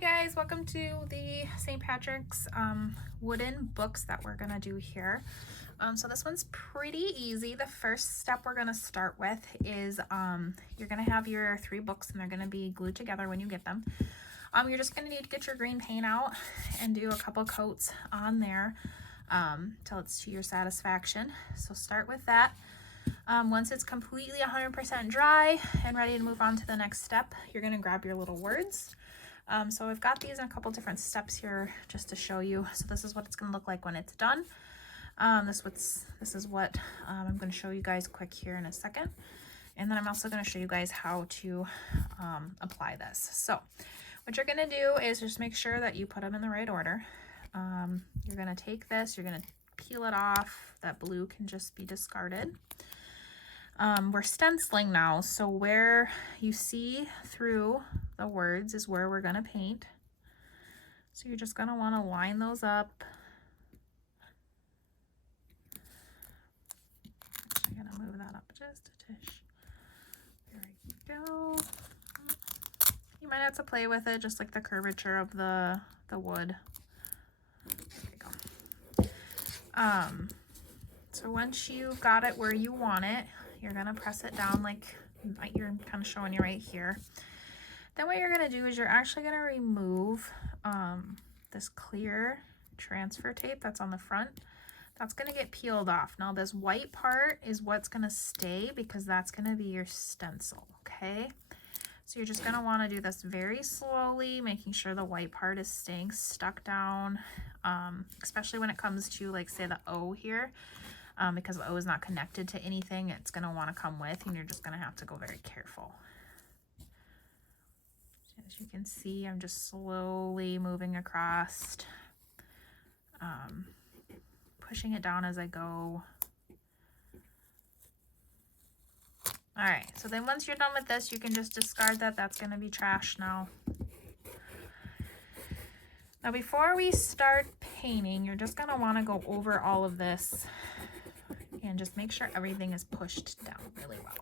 Hi guys, welcome to the St. Patrick's wooden books that we're gonna do here. So this one's pretty easy. The first step we're gonna start with is you're gonna have your 3 books and they're gonna be glued together when you get them. You're just gonna need to get your green paint out and do a couple coats on there till it's to your satisfaction. So start with that. Once it's completely 100% dry and ready to move on to the next step, you're gonna grab your little words. So I've got these in a couple different steps here just to show you. So this is what it's going to look like when it's done. This is what I'm going to show you guys quick here in a second. And then I'm also going to show you guys how to apply this. So what you're going to do is just make sure that you put them in the right order. You're going to take this, you're going to peel it off. That blue can just be discarded. We're stenciling now, so where you see through the words is where we're going to paint. So you're just going to want to line those up. I'm going to move that up just a tish. There we go. You might have to play with it, just like the curvature of the wood. There we go. So once you've got it where you want it, you're going to press it down like you're kind of showing you right here. Then what you're going to do is you're actually going to remove this clear transfer tape that's on the front. That's going to get peeled off. Now this white part is what's going to stay because that's going to be your stencil, okay? So you're just going to want to do this very slowly, making sure the white part is staying stuck down, especially when it comes to, like, say the O here. Because the O is not connected to anything, it's going to want to come with, and you're just going to have to go very careful. As you can see, I'm just slowly moving across, pushing it down as I go. All right, so then once you're done with this, you can just discard that. That's going to be trash now. Now, before we start painting, you're just going to want to go over all of this and just make sure everything is pushed down really well.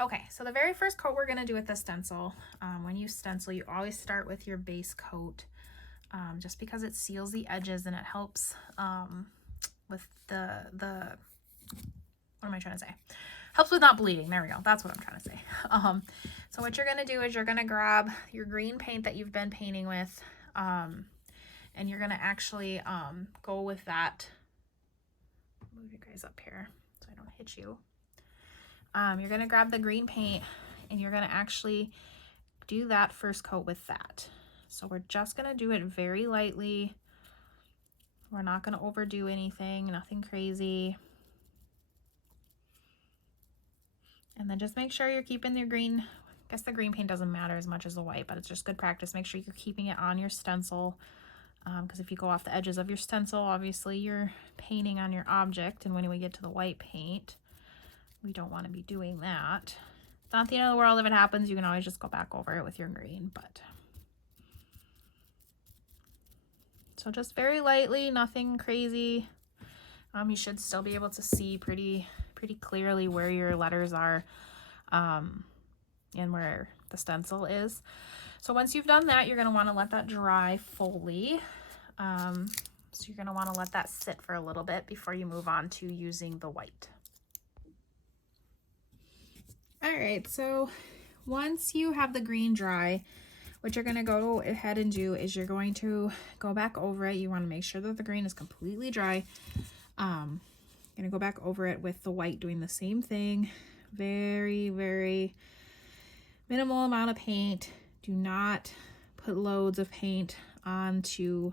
Okay, so the very first coat we're going to do with the stencil, when you stencil, you always start with your base coat, just because it seals the edges and it helps with the what am I trying to say? Helps with not bleeding. There we go. That's what I'm trying to say. So what you're going to do is you're going to grab your green paint that you've been painting with, and you're going to actually go with that. Move you guys up here so I don't hit you. You're going to grab the green paint and you're going to actually do that first coat with that. So we're just going to do it very lightly. We're not going to overdo anything, nothing crazy. And then just make sure you're keeping your green. I guess the green paint doesn't matter as much as the white, but it's just good practice. Make sure you're keeping it on your stencil. Because if you go off the edges of your stencil, obviously you're painting on your object, and when we get to the white paint, we don't want to be doing that. It's not the end of the world if it happens. You can always just go back over it with your green, but so just very lightly, nothing crazy. You should still be able to see pretty clearly where your letters are, and where the stencil is. So once you've done that, you're going to want to let that dry fully. So you're going to want to let that sit for a little bit before you move on to using the white. All right, so once you have the green dry, what you're going to go ahead and do is you're going to go back over it. You want to make sure that the green is completely dry. Going to go back over it with the white, doing the same thing. Very, very minimal amount of paint. Do not put loads of paint onto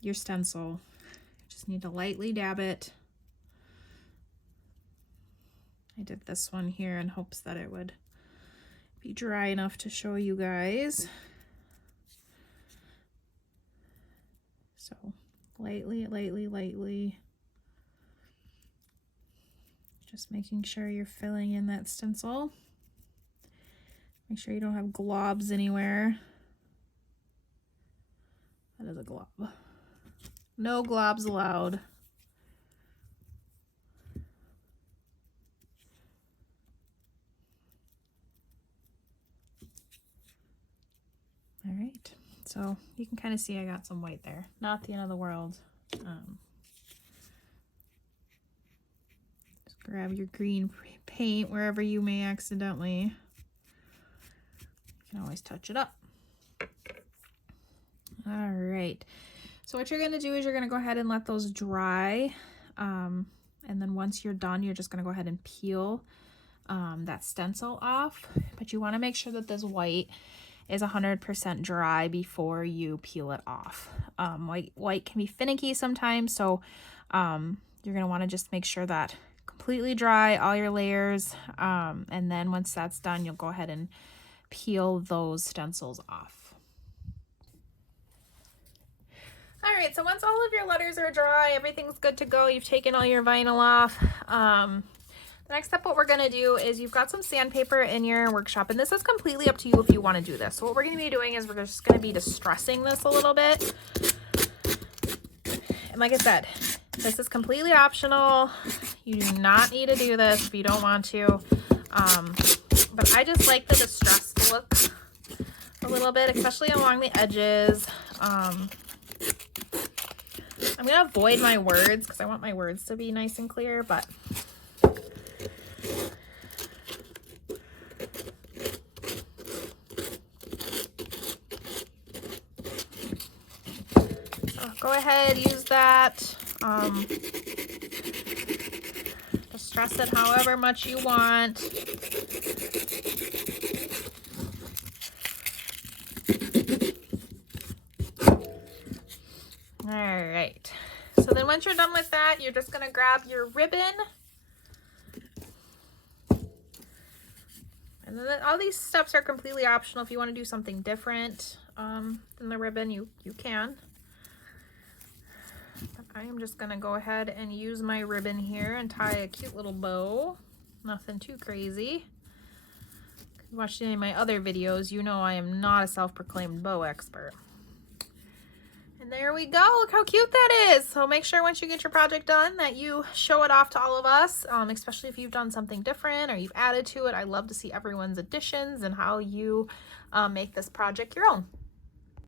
your stencil. Just need to lightly dab it. I did this one here in hopes that it would be dry enough to show you guys. So lightly, lightly, lightly. Just making sure you're filling in that stencil. Make sure you don't have globs anywhere. That is a glob. No globs allowed. right, so you can kind of see I got some white there. Not the end of the world. Just grab your green paint wherever you may accidentally. You can always touch it up. All right, so what you're going to do is you're going to go ahead and let those dry. And then once you're done, you're just going to go ahead and peel that stencil off. But you want to make sure that this white is 100% dry before you peel it off. White can be finicky sometimes, so you're going to want to just make sure that completely dry, all your layers, and then once that's done, you'll go ahead and peel those stencils off. All right, so once all of your letters are dry, everything's good to go, you've taken all your vinyl off, the next step, what we're going to do is you've got some sandpaper in your workshop, and this is completely up to you if you want to do this. So what we're going to be doing is we're just going to be distressing this a little bit. And like I said, this is completely optional. You do not need to do this if you don't want to. But I just like the distressed look a little bit, especially along the edges. I'm going to avoid my words because I want my words to be nice and clear, but go ahead, use that. Distress it however much you want. All right. So then once you're done with that, you're just going to grab your ribbon. And then all these steps are completely optional. If you want to do something different than the ribbon, you can. But I am just going to go ahead and use my ribbon here and tie a cute little bow. Nothing too crazy. If you watched any of my other videos, you know I am not a self-proclaimed bow expert. And there we go. Look how cute that is. So make sure once you get your project done that you show it off to all of us, especially if you've done something different or you've added to it. I love to see everyone's additions and how you make this project your own.